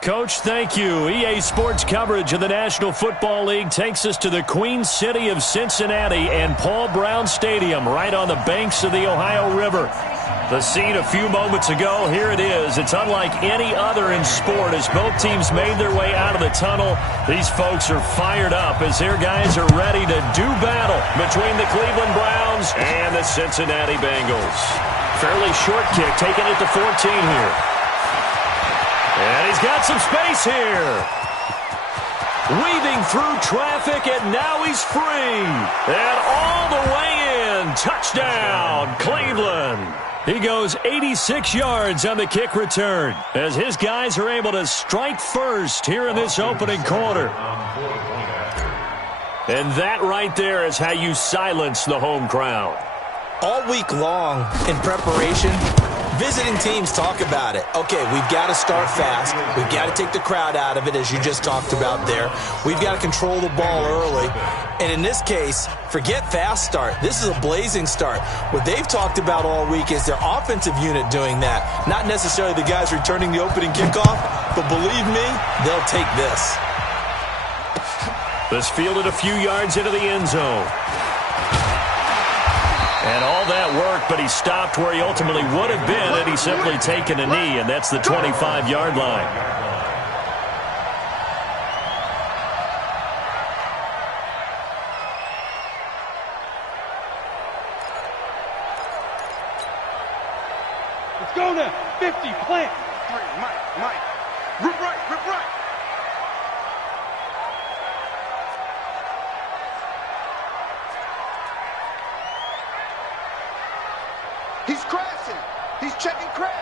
Coach, thank you. EA Sports coverage of the National Football League takes us to the Queen City of Cincinnati and Paul Brown Stadium right on the banks of the Ohio River. The scene a few moments ago, here it is. It's unlike any other in sport as both teams made their way out of the tunnel. These folks are fired up as their guys are ready to do battle between the Cleveland Browns and the Cincinnati Bengals. Fairly short kick, taking it to 14 here. And he's got some space here. Weaving through traffic, and now he's free. And all the way in. Touchdown, Cleveland. He goes 86 yards on the kick return as his guys are able to strike first here in this opening quarter. And that right there is how you silence the home crowd. All week long in preparation, visiting teams talk about it. Okay, we've got to start fast. We've got to take the crowd out of it, as you just talked about there. We've got to control the ball early. And in this case, forget fast start. This is a blazing start. What they've talked about all week is their offensive unit doing that. Not necessarily the guys returning the opening kickoff, but believe me, they'll take this. This fielded a few yards into the end zone. And all that worked, but he stopped where he ultimately would have been had he simply taken a knee, and that's the 25-yard line. Let's go now. 50, plant. Mike. Rip right. He's crashing. He's checking crash.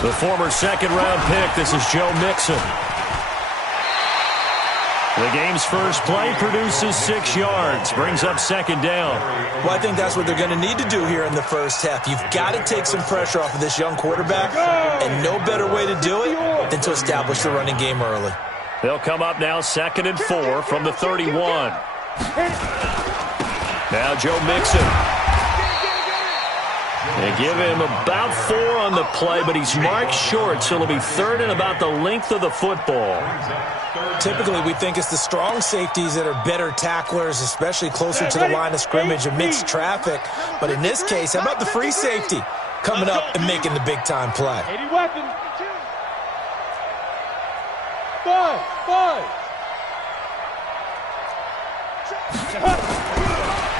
The former second-round pick, this is Joe Mixon. The game's first play produces 6 yards, brings up second down. Well, I think that's what they're going to need to do here in the first half. You've got to take some pressure off of this young quarterback, and no better way to do it than to establish the running game early. They'll come up now 2nd and 4 from the 31. Now Joe Mixon. They give him about 4 on the play, but he's marked short, so it'll be 3rd and about the length of the football. Typically, we think it's the strong safeties that are better tacklers, especially closer to the line of scrimmage amidst traffic. But in this case, how about the free safety coming up and making the big-time play? 80 weapon. 5.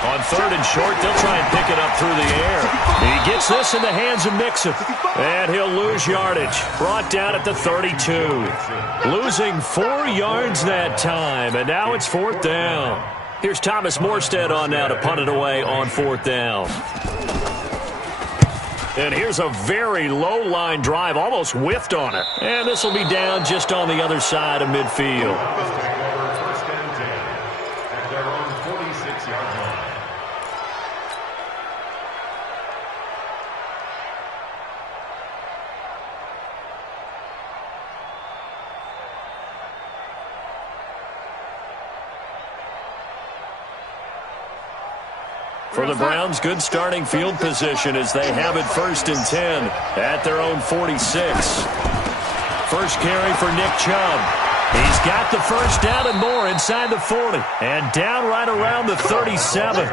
On 3rd and short, they'll try and pick it up through the air. He gets this in the hands of Mixon. And he'll lose yardage. Brought down at the 32. Losing 4 yards that time. And now it's 4th down. Here's Thomas Morstead on now to punt it away on 4th down. And here's a very low-line drive. Almost whiffed on it. And this will be down just on the other side of midfield. For the Browns, good starting field position as they have it 1st and 10 at their own 46. First carry for Nick Chubb. He's got the first down and more inside the 40. And down right around the 37.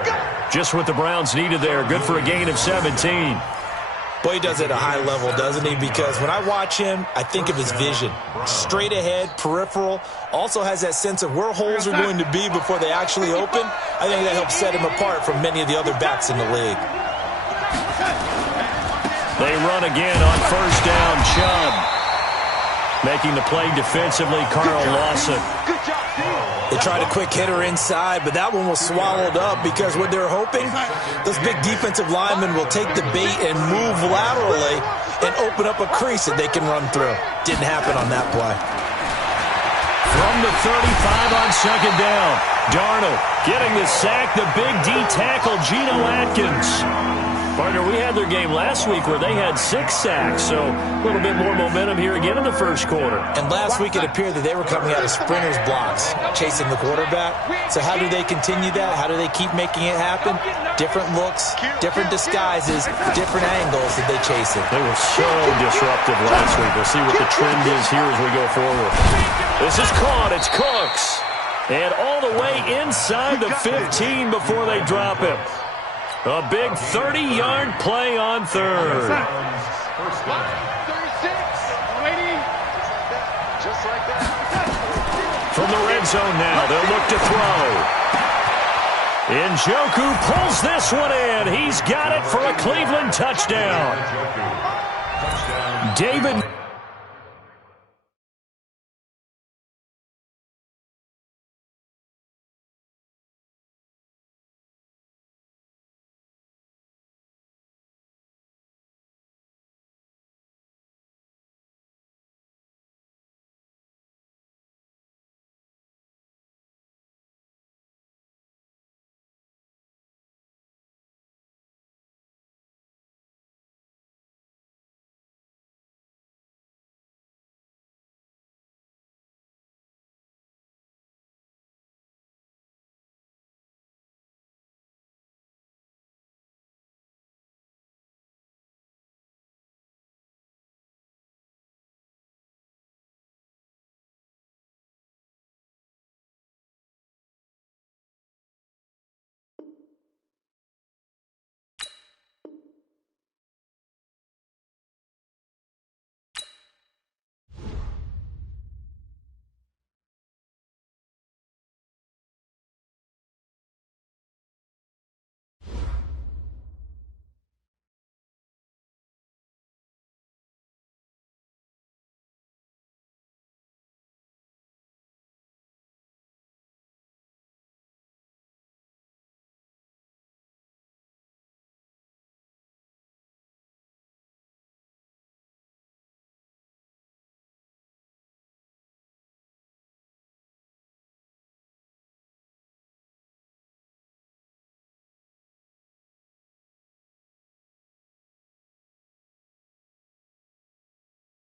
Just what the Browns needed there. Good for a gain of 17. Boy, he does it at a high level, doesn't he? Because when I watch him, I think of his vision. Straight ahead, peripheral. Also has that sense of where holes are going to be before they actually open. I think that helps set him apart from many of the other backs in the league. They run again on 1st down. Chubb making the play defensively, Carl Lawson. They tried a quick hitter inside, but that one was swallowed up because what they're hoping, those big defensive linemen will take the bait and move laterally and open up a crease that they can run through. Didn't happen on that play. From the 35 on 2nd down, Darnold getting the sack, the big D tackle, Geno Atkins. Partner, we had their game last week where they had 6 sacks, so a little bit more momentum here again in the first quarter. And last week it appeared that they were coming out of sprinters blocks, chasing the quarterback. So how do they continue that? How do they keep making it happen? Different looks, different disguises, different angles that they chase it. They were so disruptive last week. We'll see what the trend is here as we go forward. This is caught. It's Cooks. And all the way inside the 15 before they drop him. A big 30-yard play on third. From the red zone now, they'll look to throw. Njoku pulls this one in. He's got it for a Cleveland touchdown. David